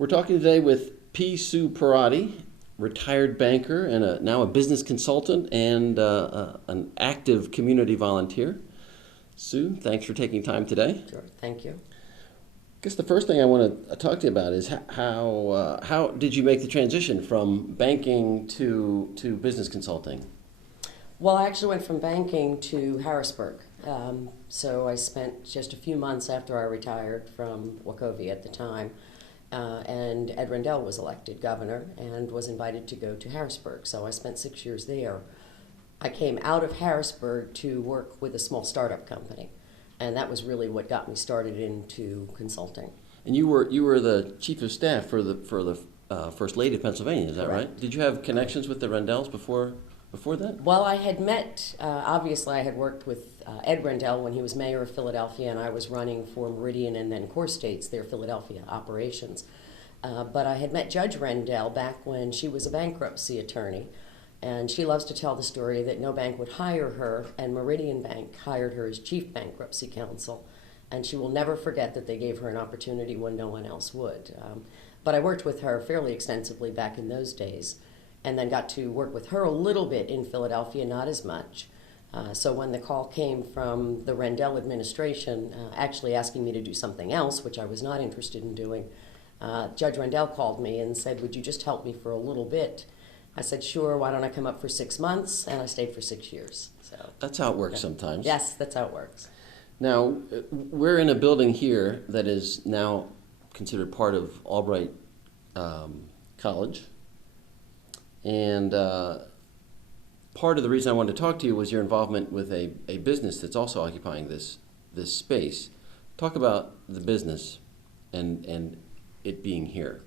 We're talking today with P. Sue Perrotty, retired banker and now a business consultant and an active community volunteer. Sue, thanks for taking time today. Sure, thank you. I guess the first thing I want to talk to you about is how did you make the transition from banking to business consulting? Well, I actually went from banking to Harrisburg. So I spent just a few months after I retired from Wachovia at the time, and Ed Rendell was elected governor and was invited to go to Harrisburg. So I spent 6 years there. I came out of Harrisburg to work with a small startup company, and that was really what got me started into consulting. And you were the chief of staff for the First Lady of Pennsylvania, is that Correct. right? Did you have connections with the Rendells before that? Well, I had met, obviously I had worked with Ed Rendell when he was mayor of Philadelphia, and I was running for Meridian and then Core States, their Philadelphia operations. But I had met Judge Rendell back when she was a bankruptcy attorney, and she loves to tell the story that no bank would hire her, and Meridian Bank hired her as chief bankruptcy counsel, and she will never forget that they gave her an opportunity when no one else would. But I worked with her fairly extensively back in those days, and then got to work with her a little bit in Philadelphia, not as much. So when the call came from the Rendell administration, actually asking me to do something else, which I was not interested in doing, Judge Rendell called me and said, "Would you just help me for a little bit?" I said, "Sure, why don't I come up for 6 months?" And I stayed for 6 years. So That's how it works sometimes. yes, that's how it works. Now, we're in a building here that is now considered part of Albright College. And part of the reason I wanted to talk to you was your involvement with a business that's also occupying this space. Talk about the business and it being here.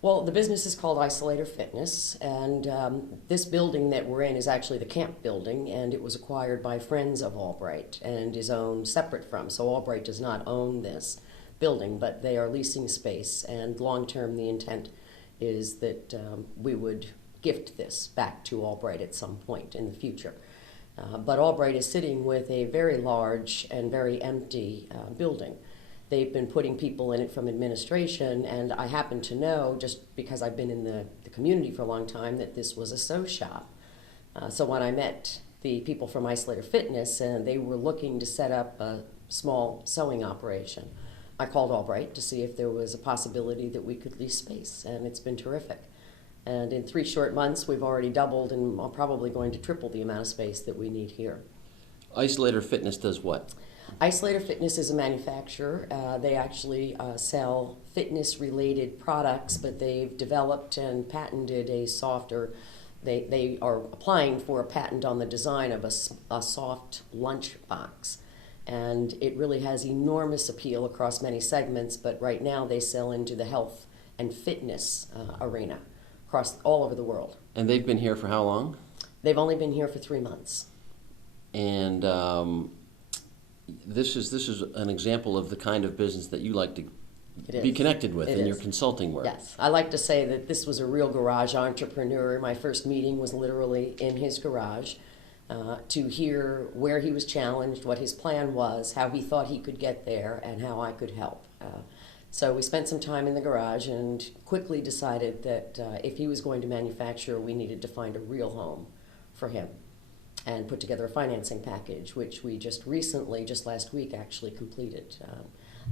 Well, the business is called Isolator Fitness, and this building that we're in is actually the camp building, and it was acquired by friends of Albright and is owned separate from. So Albright does not own this building, but they are leasing space, and long-term the intent is that we would gift this back to Albright at some point in the future. But Albright is sitting with a very large and very empty building. They've been putting people in it from administration, and I happen to know, just because I've been in the community for a long time, that this was a sew shop. So when I met the people from Isolator Fitness, and they were looking to set up a small sewing operation, I called Albright to see if there was a possibility that we could lease space, and it's been terrific. And in 3 short months, we've already doubled and are probably going to triple the amount of space that we need here. Isolator Fitness does what? Isolator Fitness is a manufacturer. They actually sell fitness-related products, but they've developed and patented a softer. They are applying for a patent on the design of a soft lunch box. And it really has enormous appeal across many segments, but right now they sell into the health and fitness arena across all over the world. And they've been here for how long? They've only been here for 3 months. And this is an example of the kind of business that you like to be connected with in your consulting work. Yes, I like to say that this was a real garage entrepreneur. My first meeting was literally in his garage to hear where he was challenged, what his plan was, how he thought he could get there, and how I could help. So we spent some time in the garage and quickly decided that if he was going to manufacture, we needed to find a real home for him and put together a financing package, which we just recently, just last week, actually completed.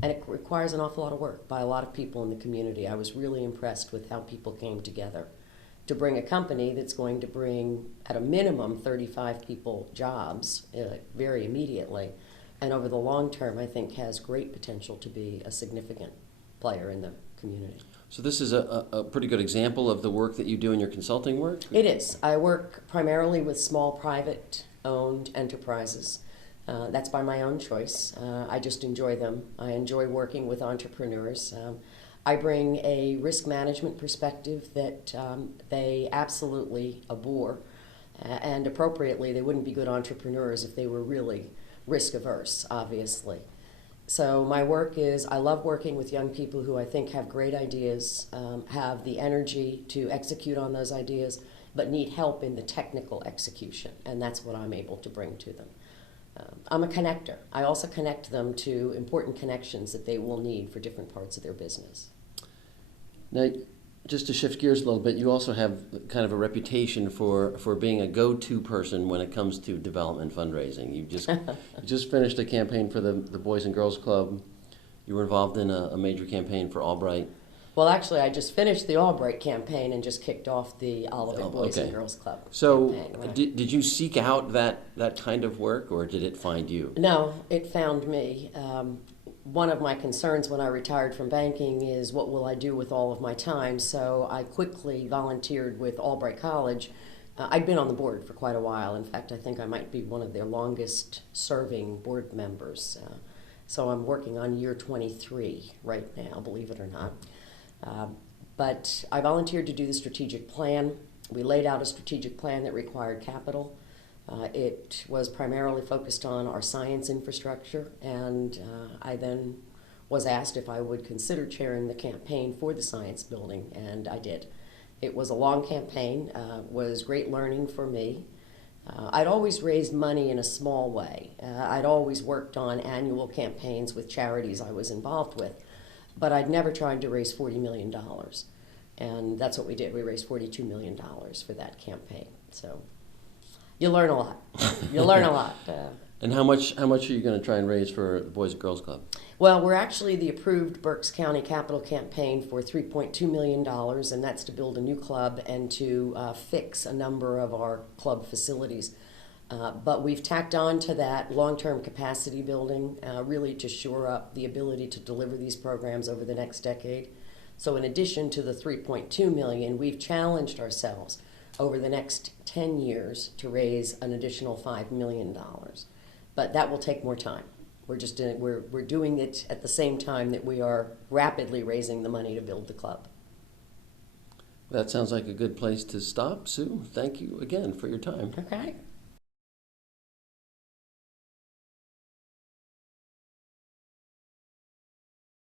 And it requires an awful lot of work by a lot of people in the community. I was really impressed with how people came together to bring a company that's going to bring, at a minimum, 35 people jobs very immediately. And over the long term, I think has great potential to be a significant player in the community. So this is a pretty good example of the work that you do in your consulting work? It is. I work primarily with small private-owned enterprises. That's by my own choice. I just enjoy them. I enjoy working with entrepreneurs. I bring a risk management perspective that they absolutely abhor, and appropriately, they wouldn't be good entrepreneurs if they were really risk-averse, obviously. So my work is, I love working with young people who I think have great ideas, have the energy to execute on those ideas, but need help in the technical execution, and that's what I'm able to bring to them. I'm a connector. I also connect them to important connections that they will need for different parts of their business. Now, just to shift gears a little bit, you also have kind of a reputation for being a go-to person when it comes to development fundraising. You just finished a campaign for the Boys and Girls Club. You were involved in a major campaign for Albright. Well, actually, I just finished the Albright campaign and just kicked off the Olivet Boys and Okay. Girls Club So, campaign. Right. did you seek out that kind of work, or did it find you? No, it found me. One of my concerns when I retired from banking is what will I do with all of my time? So I quickly volunteered with Albright College. I'd been on the board for quite a while. In fact, I think I might be one of their longest serving board members. So I'm working on year 23 right now, believe it or not. But I volunteered to do the strategic plan. We laid out a strategic plan that required capital. It was primarily focused on our science infrastructure, and I then was asked if I would consider chairing the campaign for the science building, and I did. It was a long campaign, was great learning for me. I'd always raised money in a small way. I'd always worked on annual campaigns with charities I was involved with, but I'd never tried to raise $40 million. And that's what we did. We raised $42 million for that campaign. So you learn a lot. You learn a lot. And how much are you going to try and raise for the Boys and Girls Club? Well, we're actually the approved Berks County capital campaign for $3.2 million, and that's to build a new club and to fix a number of our club facilities. But we've tacked on to that long-term capacity building, really to shore up the ability to deliver these programs over the next decade. So in addition to the $3.2 million, we've challenged ourselves over the next 10 years to raise an additional $5 million. But that will take more time. We're doing it at the same time that we are rapidly raising the money to build the club. That sounds like a good place to stop. Sue, thank you again for your time. Okay.